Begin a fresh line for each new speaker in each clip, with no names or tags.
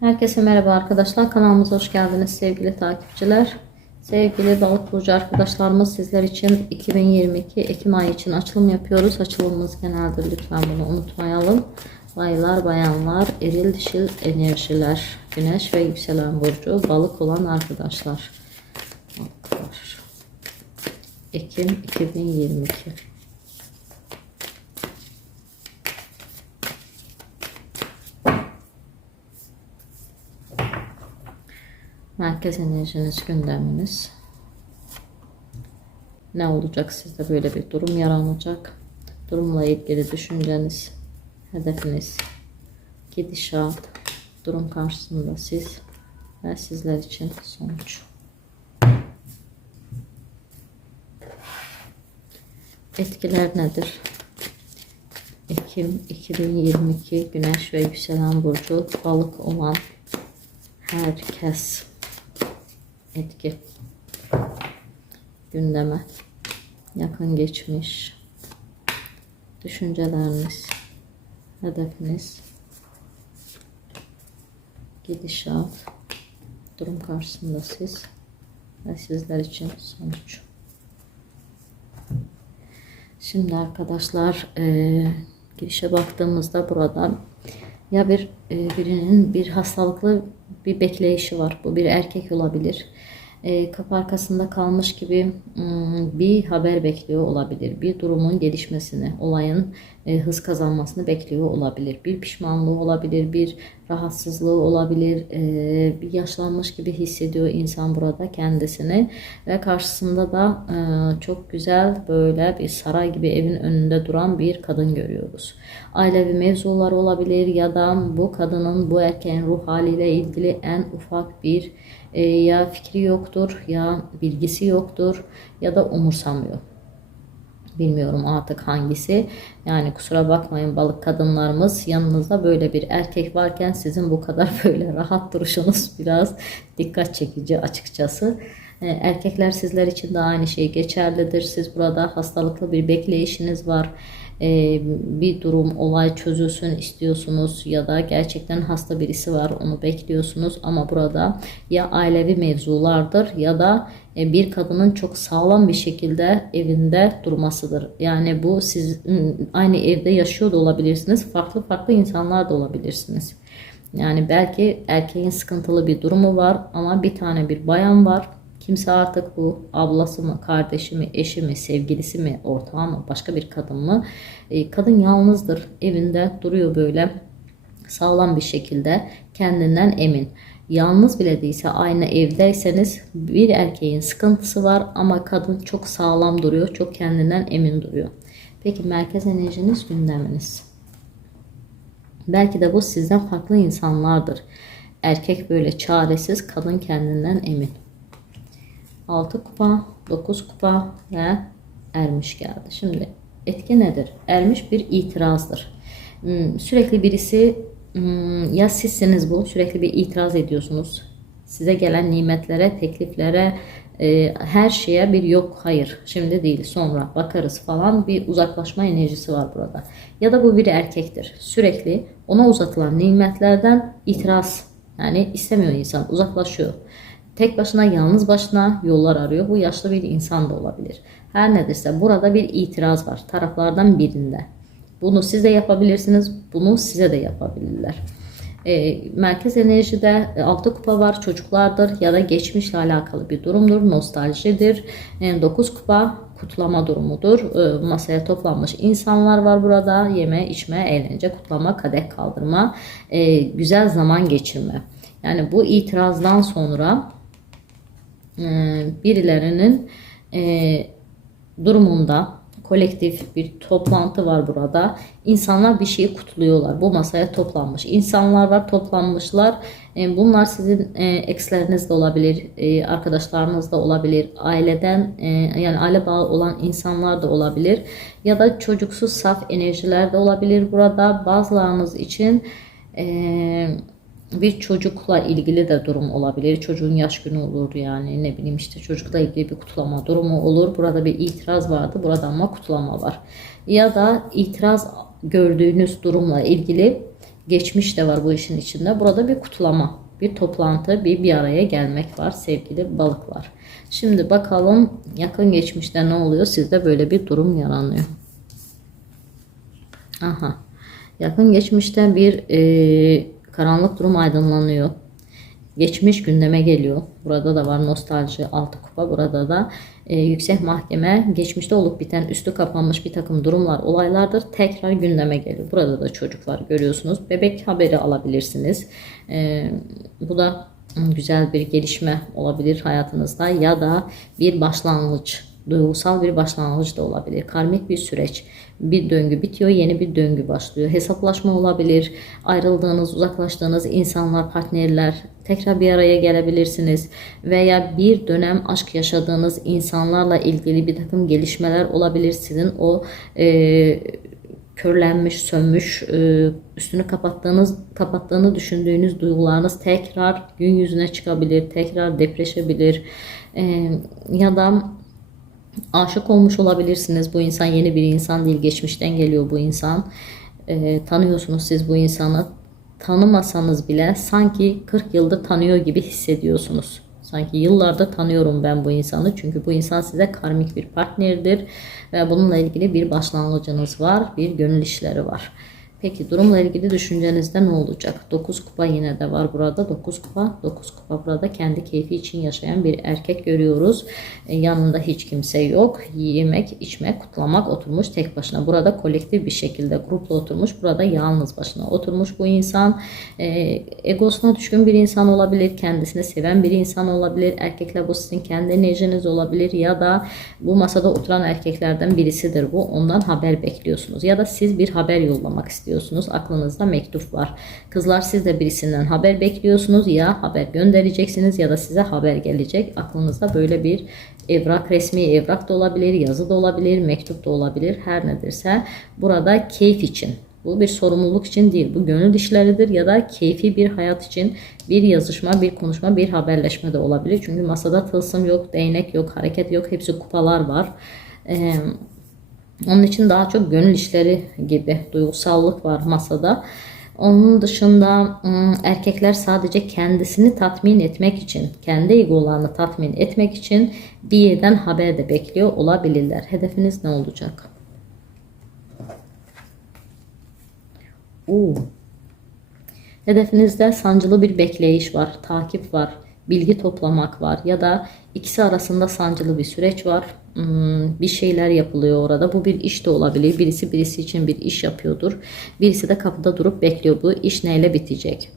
Herkese merhaba arkadaşlar. Kanalımıza hoş geldiniz sevgili takipçiler. Sevgili balık burcu arkadaşlarımız sizler için 2022 Ekim ayı için açılım yapıyoruz. Açılımımız geneldir. Lütfen bunu unutmayalım. Baylar, bayanlar, eril dişil enerjiler, güneş ve yükselen burcu balık olan arkadaşlar. Ekim 2022 Merkez enerjiniz, gündeminiz. Ne olacak sizde böyle bir durum yaranacak. Durumla ilgili düşünceniz, hedefiniz, gidişat, durum karşısında siz ve sizler için sonuç. Etkiler nedir? Ekim 2022 Güneş ve Yükselen Burcu balık olan herkes etki gündeme yakın geçmiş. Düşünceleriniz hedefiniz gidişat durum karşısında siz ve sizler için sonuç. Şimdi arkadaşlar e, girişe baktığımızda burada ya bir e, birinin bir hastalıklı bir bekleyişi var. Bu bir erkek olabilir. E, kapı arkasında kalmış gibi ım, bir haber bekliyor olabilir. Bir durumun gelişmesini, olayın e, hız kazanmasını bekliyor olabilir. Bir pişmanlığı olabilir, bir rahatsızlığı olabilir. E, bir yaşlanmış gibi hissediyor insan burada kendisini ve karşısında da e, çok güzel böyle bir saray gibi evin önünde duran bir kadın görüyoruz. Ailevi mevzular olabilir ya da bu kadının bu erkeğin ruh haliyle ilgili en ufak bir e, ya fikri yoktur ya bilgisi yoktur ya da umursamıyor. Bilmiyorum artık hangisi. Yani kusura bakmayın balık kadınlarımız yanınızda böyle bir erkek varken sizin bu kadar böyle rahat duruşunuz biraz dikkat çekici açıkçası. Ee, Erkekler sizler için de aynı şey geçerlidir. Siz burada hastalıklı bir bekleyişiniz var. Ee, Bir durum, olay çözülsün istiyorsunuz ya da gerçekten hasta birisi var onu bekliyorsunuz ama burada ya ailevi mevzulardır ya da e, bir kadının çok sağlam bir şekilde evinde durmasıdır. Yani bu siz aynı evde yaşıyor da olabilirsiniz. Farklı farklı insanlar da olabilirsiniz. Yani belki erkeğin sıkıntılı bir durumu var ama bir tane bir bayan var. Kimse artık bu ablası mı, kardeşi mi, eşi mi, sevgilisi mi, ortağı mı, başka bir kadın mı? E, kadın yalnızdır. Evinde duruyor böyle sağlam bir şekilde kendinden emin. Yalnız bile değilse aynı evdeyseniz bir erkeğin sıkıntısı var ama kadın çok sağlam duruyor, çok kendinden emin duruyor. Peki merkez enerjiniz gündeminiz. Belki de bu sizden farklı insanlardır. Erkek böyle çaresiz, kadın kendinden emin. 6 kupa, 9 kupa ve ermiş geldi. Şimdi etki nedir? Ermiş bir itirazdır. Hmm, Sürekli birisi hmm, ya sizsiniz bu sürekli bir itiraz ediyorsunuz. Size gelen nimetlere, tekliflere, e, her şeye bir yok hayır şimdi değil sonra bakarız falan bir uzaklaşma enerjisi var burada. Ya da bu bir erkektir. Sürekli ona uzatılan nimetlerden itiraz yani istemiyor insan uzaklaşıyor. Tek başına yalnız başına yollar arıyor. Bu yaşlı bir insan da olabilir. Her nedirse burada bir itiraz var taraflardan birinde. Bunu siz de yapabilirsiniz. Bunu size de yapabilirler. E, merkez enerjide e, altı kupa var çocuklardır ya da geçmişle alakalı bir durumdur. Nostaljidir. E, 9 kupa kutlama durumudur. E, masaya toplanmış insanlar var burada. Yeme, içme, eğlence, kutlama, kadeh kaldırma, e, güzel zaman geçirme. Yani bu itirazdan sonra e, birilerinin e, durumunda kolektif bir toplantı var burada. İnsanlar bir şeyi kutluyorlar. Bu masaya toplanmış. İnsanlar var toplanmışlar. E, Bunlar sizin e, eksleriniz de olabilir, e, arkadaşlarınız da olabilir, aileden yani aile bağı olan insanlar da olabilir ya da çocuksuz saf enerjiler de olabilir burada. Bazılarınız için e, bir çocukla ilgili de durum olabilir. Çocuğun yaş günü olur yani ne bileyim işte çocukla ilgili bir kutlama durumu olur. Burada bir itiraz vardı. Burada ama kutlama var. Ya da itiraz gördüğünüz durumla ilgili Geçmiş de var bu işin içinde. Burada bir kutlama, bir toplantı, bir bir araya gelmek var sevgili balıklar. Şimdi bakalım yakın geçmişte ne oluyor? Sizde böyle bir durum yaranıyor. Aha. Yakın geçmişte bir e, karanlık durum aydınlanıyor. Geçmiş gündeme geliyor. Burada da var nostalji, altı kupa. Burada da e, yüksek mahkeme geçmişte olup biten üstü kapanmış bir takım durumlar, olaylardır. Tekrar gündeme geliyor. Burada da çocuklar görüyorsunuz. Bebek haberi alabilirsiniz. E, bu da hmm, güzel bir gelişme olabilir hayatınızda ya da bir başlangıç duygusal bir başlangıç da olabilir. Karmik bir süreç. Bir döngü bitiyor, yeni bir döngü başlıyor. Hesaplaşma olabilir. Ayrıldığınız, uzaklaştığınız insanlar, partnerler tekrar bir araya gelebilirsiniz. Veya bir dönem aşk yaşadığınız insanlarla ilgili bir takım gelişmeler olabilir. Sizin o e, körlenmiş, sönmüş, e, üstünü kapattığınız, kapattığını düşündüğünüz duygularınız tekrar gün yüzüne çıkabilir, tekrar depreşebilir. E, ya da aşık olmuş olabilirsiniz. Bu insan yeni bir insan değil, geçmişten geliyor bu insan. Ee, tanıyorsunuz siz bu insanı. Tanımasanız bile sanki 40 yıldır tanıyor gibi hissediyorsunuz. Sanki yıllarda tanıyorum ben bu insanı. Çünkü bu insan size karmik bir partnerdir. Ve bununla ilgili bir başlangıcınız var. Bir gönül işleri var. Peki durumla ilgili düşüncenizde ne olacak? 9 kupa yine de var burada. 9 kupa, 9 kupa burada kendi keyfi için yaşayan bir erkek görüyoruz. E, yanında hiç kimse yok. Yemek, içmek, kutlamak oturmuş tek başına. Burada kolektif bir şekilde grupla oturmuş. Burada yalnız başına oturmuş bu insan. E, egosuna düşkün bir insan olabilir. Kendisini seven bir insan olabilir. Erkekler bu sizin kendi enerjiniz olabilir. Ya da bu masada oturan erkeklerden birisidir bu. Ondan haber bekliyorsunuz. Ya da siz bir haber yollamak istiyorsunuz istiyorsunuz. Aklınızda mektup var. Kızlar siz de birisinden haber bekliyorsunuz. Ya haber göndereceksiniz ya da size haber gelecek. Aklınızda böyle bir evrak, resmi evrak da olabilir, yazı da olabilir, mektup da olabilir. Her nedirse burada keyif için bu bir sorumluluk için değil. Bu gönül işleridir ya da keyfi bir hayat için bir yazışma, bir konuşma, bir haberleşme de olabilir. Çünkü masada tılsım yok, değnek yok, hareket yok. Hepsi kupalar var. Ee, onun için daha çok gönül işleri gibi duygusallık var masada. Onun dışında erkekler sadece kendisini tatmin etmek için, kendi egolarını tatmin etmek için bir yerden haber de bekliyor olabilirler. Hedefiniz ne olacak? Oo. Hedefinizde sancılı bir bekleyiş var, takip var, bilgi toplamak var ya da ikisi arasında sancılı bir süreç var. Hmm, bir şeyler yapılıyor orada. Bu bir iş de olabilir. Birisi birisi için bir iş yapıyordur. Birisi de kapıda durup bekliyor. Bu iş neyle bitecek?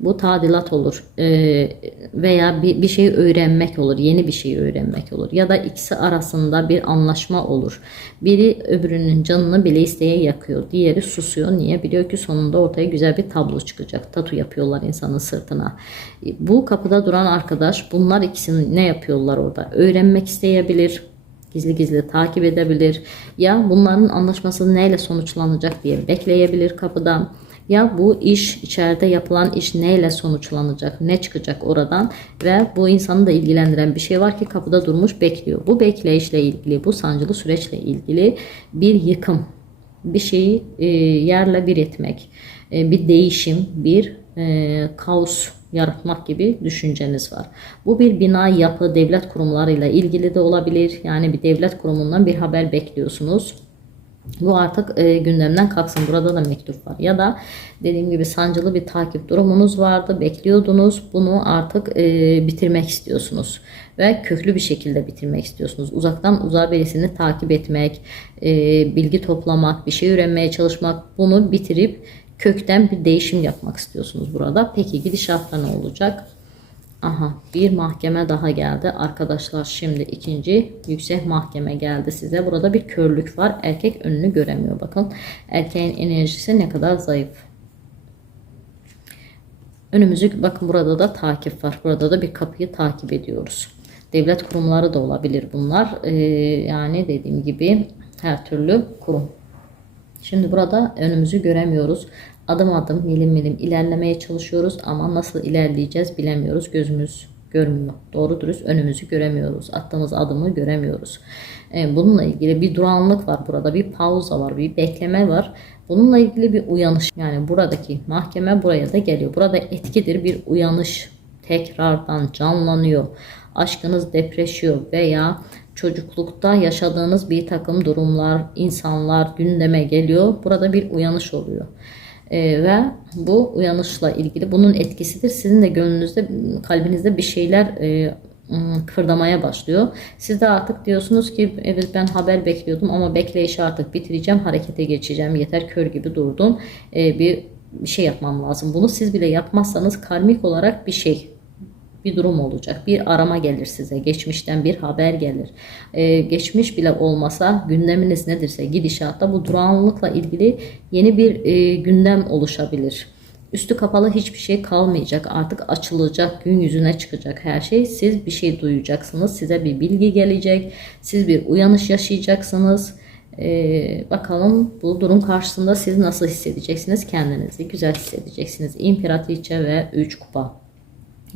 Bu tadilat olur ee, veya bir, şey öğrenmek olur, yeni bir şey öğrenmek olur ya da ikisi arasında bir anlaşma olur. Biri öbürünün canını bile isteye yakıyor, diğeri susuyor. Niye? Biliyor ki sonunda ortaya güzel bir tablo çıkacak. Tatu yapıyorlar insanın sırtına. Bu kapıda duran arkadaş bunlar ikisini ne yapıyorlar orada? Öğrenmek isteyebilir, gizli gizli takip edebilir. Ya bunların anlaşması neyle sonuçlanacak diye bekleyebilir kapıdan. Ya bu iş içeride yapılan iş neyle sonuçlanacak, ne çıkacak oradan ve bu insanı da ilgilendiren bir şey var ki kapıda durmuş bekliyor. Bu bekleyişle ilgili, bu sancılı süreçle ilgili bir yıkım, bir şeyi e, yerle bir etmek, e, bir değişim, bir e, kaos yaratmak gibi düşünceniz var. Bu bir bina, yapı, devlet kurumlarıyla ilgili de olabilir. Yani bir devlet kurumundan bir haber bekliyorsunuz. Bu artık e, gündemden kalksın. Burada da mektup var. Ya da dediğim gibi sancılı bir takip durumunuz vardı. Bekliyordunuz. Bunu artık e, bitirmek istiyorsunuz. Ve köklü bir şekilde bitirmek istiyorsunuz. Uzaktan uzağa birisini takip etmek, e, bilgi toplamak, bir şey öğrenmeye çalışmak. Bunu bitirip kökten bir değişim yapmak istiyorsunuz burada. Peki gidişatta ne olacak? Aha bir mahkeme daha geldi. Arkadaşlar şimdi ikinci yüksek mahkeme geldi size. Burada bir körlük var. Erkek önünü göremiyor. Bakın erkeğin enerjisi ne kadar zayıf. Önümüzü bakın burada da takip var. Burada da bir kapıyı takip ediyoruz. Devlet kurumları da olabilir bunlar. Ee, yani dediğim gibi her türlü kurum. Şimdi burada önümüzü göremiyoruz. Adım adım milim milim ilerlemeye çalışıyoruz ama nasıl ilerleyeceğiz bilemiyoruz. Gözümüz görmüyor. Doğru dürüst önümüzü göremiyoruz. Attığımız adımı göremiyoruz. E, bununla ilgili bir durağanlık var burada. Bir pauza var. Bir bekleme var. Bununla ilgili bir uyanış. Yani buradaki mahkeme buraya da geliyor. Burada etkidir bir uyanış. Tekrardan canlanıyor. Aşkınız depreşiyor veya çocuklukta yaşadığınız bir takım durumlar, insanlar gündeme geliyor. Burada bir uyanış oluyor. Ee, ve bu uyanışla ilgili bunun etkisidir. Sizin de gönlünüzde, kalbinizde bir şeyler e, ım, kıpırdamaya başlıyor. Siz de artık diyorsunuz ki evet ben haber bekliyordum ama bekleyişi artık bitireceğim, harekete geçeceğim. Yeter kör gibi durdum. Ee, bir bir şey yapmam lazım. Bunu siz bile yapmazsanız karmik olarak bir şey bir durum olacak. Bir arama gelir size. Geçmişten bir haber gelir. Ee, geçmiş bile olmasa gündeminiz nedirse gidişatta bu durağanlıkla ilgili yeni bir e, gündem oluşabilir. Üstü kapalı hiçbir şey kalmayacak. Artık açılacak, gün yüzüne çıkacak her şey. Siz bir şey duyacaksınız. Size bir bilgi gelecek. Siz bir uyanış yaşayacaksınız. Ee, bakalım bu durum karşısında siz nasıl hissedeceksiniz kendinizi? Güzel hissedeceksiniz. İmparatriçe ve 3 kupa.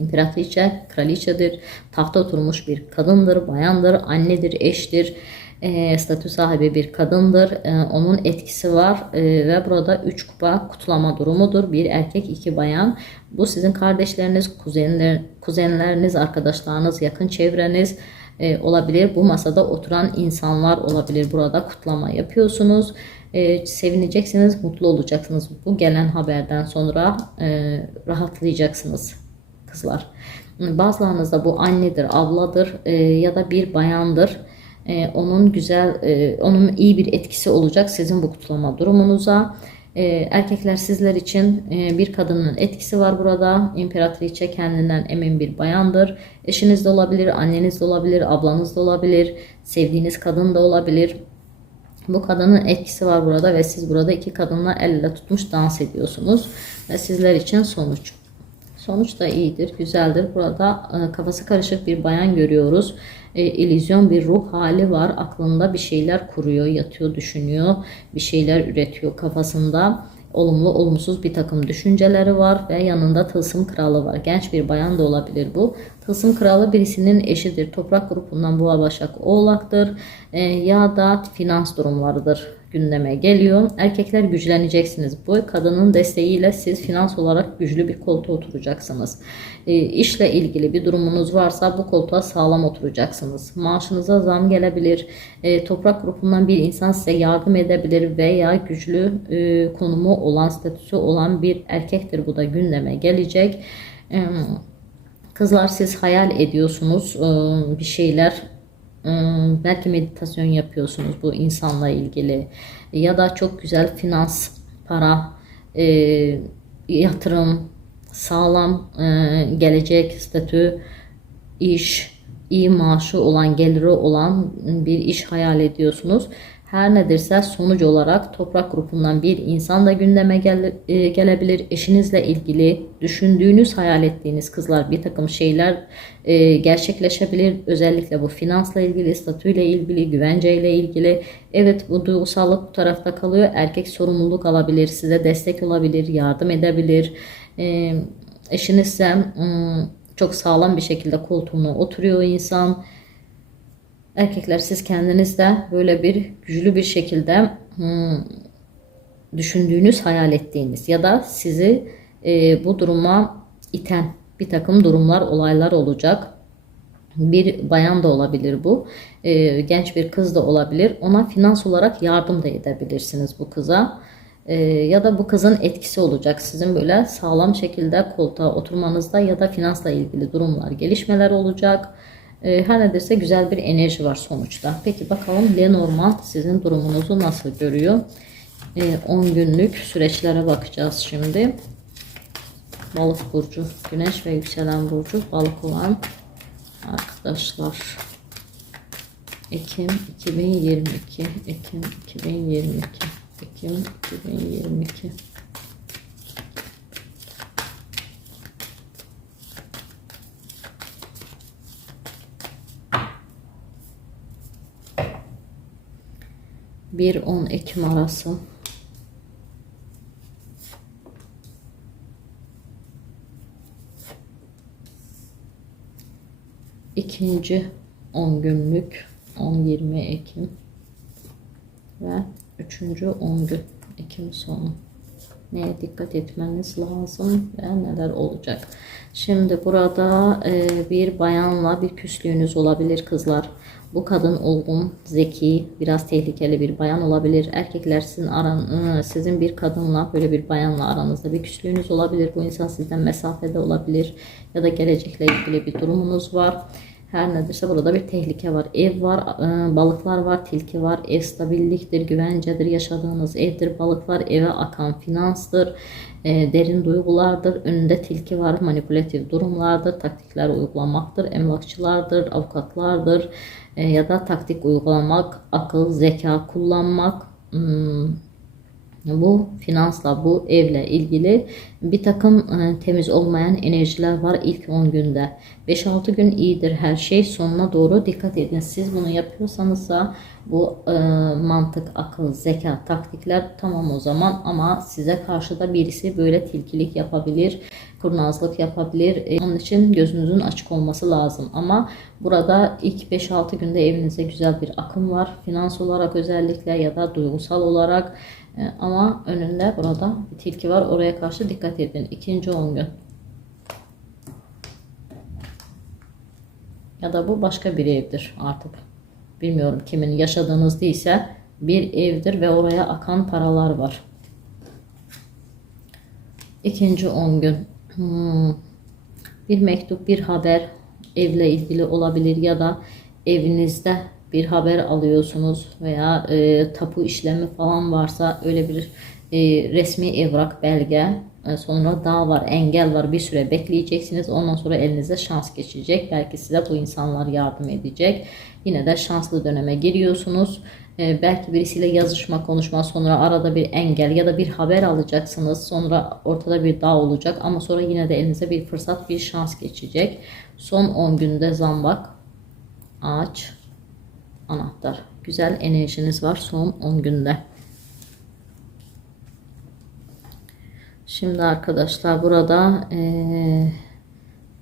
İmparatriçe, kraliçedir, tahta oturmuş bir kadındır, bayandır, annedir, eştir, e, statü sahibi bir kadındır. E, onun etkisi var e, ve burada 3 kupa kutlama durumudur. Bir erkek, iki bayan. Bu sizin kardeşleriniz, kuzenler, kuzenleriniz, arkadaşlarınız, yakın çevreniz e, olabilir. Bu masada oturan insanlar olabilir. Burada kutlama yapıyorsunuz. E, sevineceksiniz, mutlu olacaksınız. Bu gelen haberden sonra e, rahatlayacaksınız kızlar. Bazılarınızda bu annedir, abladır e, ya da bir bayandır. E, onun güzel, e, onun iyi bir etkisi olacak sizin bu kutlama durumunuza. E, erkekler sizler için e, bir kadının etkisi var burada. İmparatriçe kendinden emin bir bayandır. Eşiniz de olabilir, anneniz de olabilir, ablanız da olabilir, sevdiğiniz kadın da olabilir. Bu kadının etkisi var burada ve siz burada iki kadınla el ele tutmuş dans ediyorsunuz. Ve sizler için sonuç. Sonuç da iyidir, güzeldir. Burada e, kafası karışık bir bayan görüyoruz. E, illüzyon bir ruh hali var. Aklında bir şeyler kuruyor, yatıyor, düşünüyor. Bir şeyler üretiyor kafasında. Olumlu, olumsuz bir takım düşünceleri var ve yanında tılsım kralı var. Genç bir bayan da olabilir bu. Tılsım kralı birisinin eşidir. Toprak grubundan boğa başak oğlaktır. E, ya da finans durumlarıdır gündeme geliyor. Erkekler güçleneceksiniz. Bu kadının desteğiyle siz finans olarak güçlü bir koltuğa oturacaksınız. E, işle ilgili bir durumunuz varsa bu koltuğa sağlam oturacaksınız. Maaşınıza zam gelebilir. E, toprak grubundan bir insan size yardım edebilir veya güçlü e, konumu olan, statüsü olan bir erkektir. Bu da gündeme gelecek. E, kızlar siz hayal ediyorsunuz e, bir şeyler belki meditasyon yapıyorsunuz bu insanla ilgili ya da çok güzel finans, para, e, yatırım, sağlam e, gelecek statü, iş, iyi maaşı olan, geliri olan bir iş hayal ediyorsunuz. Her nedirse sonuç olarak toprak grubundan bir insan da gündeme e, gelebilir. Eşinizle ilgili düşündüğünüz, hayal ettiğiniz kızlar bir takım şeyler e, gerçekleşebilir. Özellikle bu finansla ilgili, statüyle ilgili, güvenceyle ilgili. Evet bu duygusallık bu tarafta kalıyor. Erkek sorumluluk alabilir, size destek olabilir, yardım edebilir. E, eşinizse çok sağlam bir şekilde koltuğuna oturuyor insan. Erkekler siz kendiniz de böyle bir güçlü bir şekilde hmm, düşündüğünüz, hayal ettiğiniz ya da sizi e, bu duruma iten bir takım durumlar, olaylar olacak. Bir bayan da olabilir bu. E, genç bir kız da olabilir. Ona finans olarak yardım da edebilirsiniz bu kıza. E, ya da bu kızın etkisi olacak. Sizin böyle sağlam şekilde koltuğa oturmanızda ya da finansla ilgili durumlar, gelişmeler olacak. E, her neredeyse güzel bir enerji var sonuçta. Peki bakalım Lenormand sizin durumunuzu nasıl görüyor? E, 10 günlük süreçlere bakacağız şimdi. Balık burcu, güneş ve yükselen burcu balık olan arkadaşlar. Ekim 2022, Ekim 2022, Ekim 2022. Bir 10 Ekim arası ikinci 10 günlük 10-20 Ekim ve üçüncü 10 gün Ekim sonu. Neye dikkat etmeniz lazım ve neler olacak? Şimdi burada e, bir bayanla bir küslüğünüz olabilir kızlar. Bu kadın olgun, zeki, biraz tehlikeli bir bayan olabilir. Erkekler sizin aran, ıı, sizin bir kadınla böyle bir bayanla aranızda bir küslüğünüz olabilir. Bu insan sizden mesafede olabilir ya da gelecekle ilgili bir durumunuz var. Her nedirse burada bir tehlike var. Ev var, ıı, balıklar var, tilki var. Ev stabilliktir, güvencedir, yaşadığınız evdir. Balıklar eve akan finanstır, e, derin duygulardır. Önünde tilki var, manipülatif durumlardır, taktikler uygulamaktır. Emlakçılardır, avukatlardır e, ya da taktik uygulamak, akıl, zeka kullanmak. Hmm, bu finansla, bu evle ilgili bir takım e, temiz olmayan enerjiler var ilk 10 günde. 5-6 gün iyidir her şey. Sonuna doğru dikkat edin. Siz bunu yapıyorsanız da bu e, mantık, akıl, zeka, taktikler tamam o zaman ama size karşı da birisi böyle tilkilik yapabilir, kurnazlık yapabilir. E, onun için gözünüzün açık olması lazım. Ama burada ilk 5-6 günde evinize güzel bir akım var. Finans olarak özellikle ya da duygusal olarak e, ama önünde burada bir tilki var. Oraya karşı dikkat edin. İkinci 10 gün. Ya da bu başka bir evdir artık. Bilmiyorum kimin yaşadığınız değilse bir evdir ve oraya akan paralar var. İkinci 10 gün. Hmm. Bir mektup, bir haber evle ilgili olabilir ya da evinizde bir haber alıyorsunuz veya e, tapu işlemi falan varsa öyle bir e, resmi evrak belge e, sonra dağ var engel var bir süre bekleyeceksiniz. Ondan sonra elinize şans geçecek. Belki size bu insanlar yardım edecek. Yine de şanslı döneme giriyorsunuz. E, belki birisiyle yazışma konuşma sonra arada bir engel ya da bir haber alacaksınız. Sonra ortada bir dağ olacak ama sonra yine de elinize bir fırsat bir şans geçecek. Son 10 günde zambak ağaç anahtar. Güzel enerjiniz var son 10 günde. Şimdi arkadaşlar burada ee,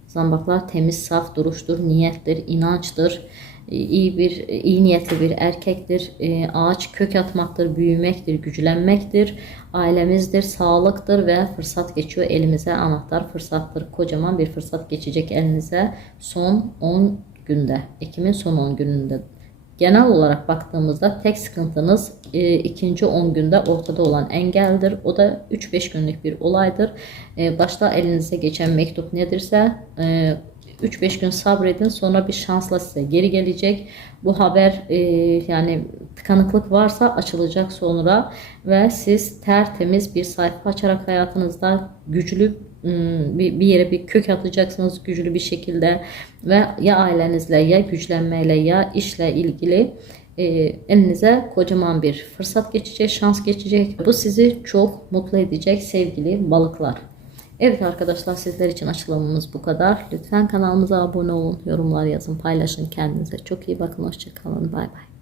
zambaklar temiz, saf duruştur, niyettir, inançtır. iyi bir iyi niyetli bir erkektir. E, ağaç kök atmaktır, büyümektir, güçlenmektir. Ailemizdir, sağlıktır ve fırsat geçiyor elimize. Anahtar fırsattır. Kocaman bir fırsat geçecek elinize son 10 günde. Ekim'in son 10 gününde Genel olarak baktığımızda tek sıkıntınız e, ikinci 10 günde ortada olan engeldir. O da 3-5 günlük bir olaydır. E, başta elinize geçen mektup nedirse e, 3-5 gün sabredin sonra bir şansla size geri gelecek. Bu haber e, yani tıkanıklık varsa açılacak sonra ve siz tertemiz bir sayfa açarak hayatınızda güçlü bir, bir yere bir kök atacaksınız güçlü bir şekilde ve ya ailenizle ya güçlenmeyle ya işle ilgili e, elinize kocaman bir fırsat geçecek, şans geçecek. Bu sizi çok mutlu edecek sevgili balıklar. Evet arkadaşlar sizler için açıklamamız bu kadar. Lütfen kanalımıza abone olun, yorumlar yazın, paylaşın kendinize. Çok iyi bakın, hoşçakalın, bay bay.